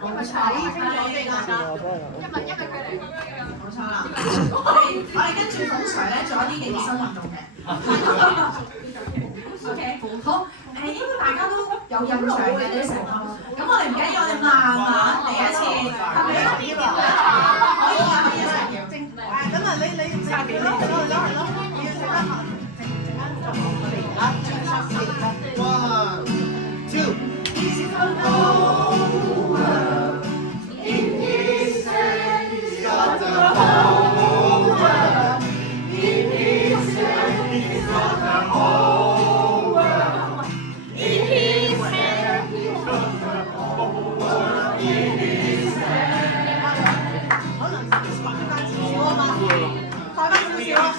冇錯，睇清楚先啊！一米距離，冇錯啦。我哋跟住捧場咧做一啲嘅熱身運動嘅。OK， 好，應該大家都有印象嘅呢啲情況。咁我哋唔緊要，我哋慢慢嚟一次，係咪啊？可以啊，可以一齊叫。咁啊，你下幾咯？係咯，要食得慢。One, two. He's got the whole world in his hand. He's got the whole world in his hand. He's got the whole world in his hand. He's got the whole world in his hand. 可能快翻少少啊嘛，快翻少少。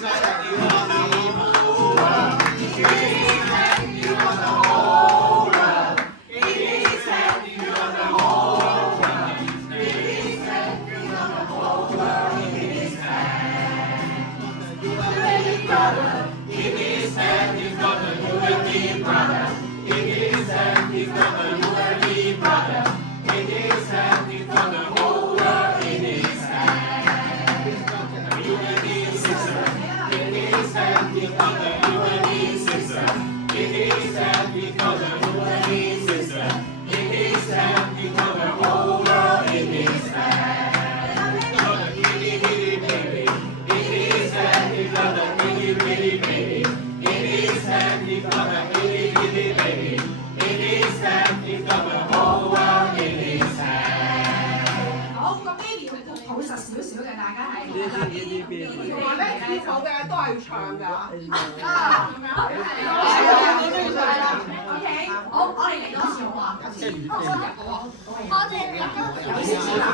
好嘅都係唱㗎。OK， 好，我哋嚟多次好嘛？多謝。有少少難。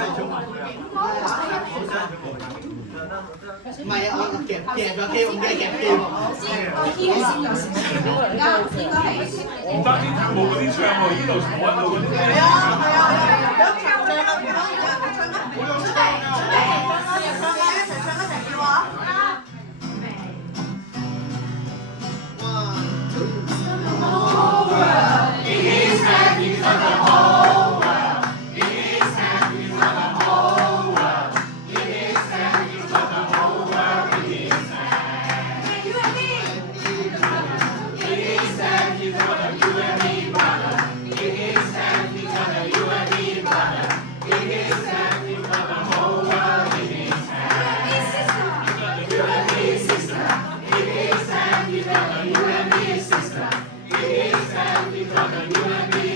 唔係啊，我夾咗機，我唔記得夾機喎。先個 key 係先有少少，而家應該係。唔得啲跳舞嗰啲唱喎，呢度重溫到嗰啲。係啊係啊係啊！有唱啊，準備，一齊唱一齊叫啊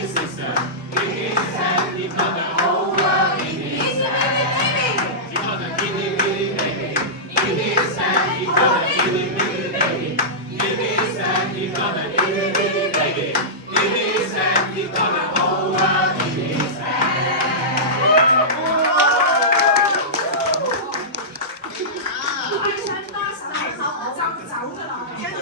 ！Sister, in his hand, he's got the